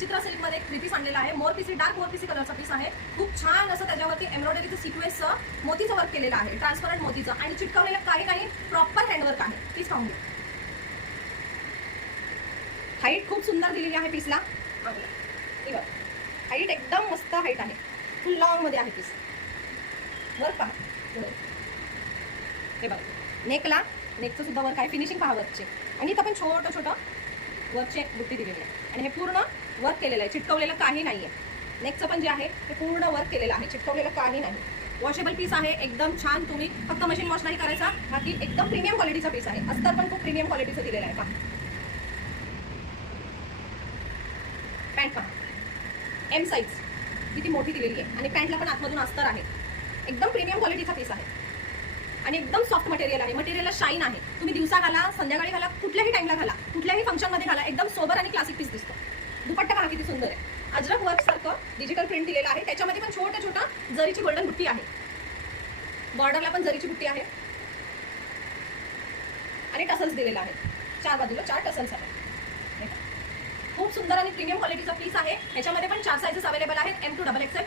विचित्र सिल्कमध्ये एक 3 पीस आणलेला आहे. मोरपिसी, डार्क मोरपिसी कलरचा पीस आहे. खूप छान असं त्याच्यावरती एम्ब्रॉयडरीचं सिक्वेन्सचं मोतीचं वर्क केलेलं आहे, ट्रान्सपरंट मोतीचं, आणि चिटकवलेलं काही प्रॉपर हँडवर्क आहे. पीस पाहून घ्या. हाईट खूप सुंदर दिलेली आहे पीसला. हाईट एकदम मस्त हाईट आहे. फुल लॉंग मध्ये आहे पीस. वर्क पहा, हे बघा नेकचं सुद्धा वर्क आहे. फिनिशिंग पहा वर्कचे. आणि इथं पण छोटं वर्कचे बुट्टी दिलेली आहे. आणि हे पूर्ण वर्क केलेलं आहे, चिटकवलेलं काही नाही आहे. नेकचं पण जे आहे ते पूर्ण वर्क केलेलं आहे, चिटकवलेलं काही नाही. वॉशेबल पीस आहे, एकदम छान. तुम्ही फक्त मशीन वॉश नाही करायचा. बाकी एकदम प्रीमियम क्वालिटीचा पीस आहे. अस्तर पण खूप प्रीमियम क्वालिटीचं दिलेलं आहे. पहा पॅन्ट पहा, एम साईज किती मोठी दिलेली आहे. आणि पॅन्टला पण आतमधून अस्तर आहे. एकदम प्रीमियम क्वालिटीचा पीस आहे. आणि एकदम सॉफ्ट मटेरियल आहे. मटेरियलला शाईन आहे. तुम्ही दिवसा घाला, संध्याकाळी घाला, कुठल्याही टाइमला घाला, कुठल्याही फंक्शनमध्ये घाला, एकदम सोबर आणि क्लासिक पीस दिसतो. दुपट्टा पहा किती सुंदर आहे. अजरक वर्क सारखं डिजिटल प्रिंट दिलेलं आहे. त्याच्यामध्ये पण छोटं जरीची गोल्डन बुट्टी आहे. बॉर्डरला पण जरीची बुट्टी आहे. आणि टसल्स दिलेला आहे. 4 बाजूला 4 टसल्स आहेत. खूप सुंदर आणि प्रीमियम क्वालिटीचा पीस आहे. याच्यामध्ये पण 4 साइजेस अवेलेबल आहेत. M to XXL.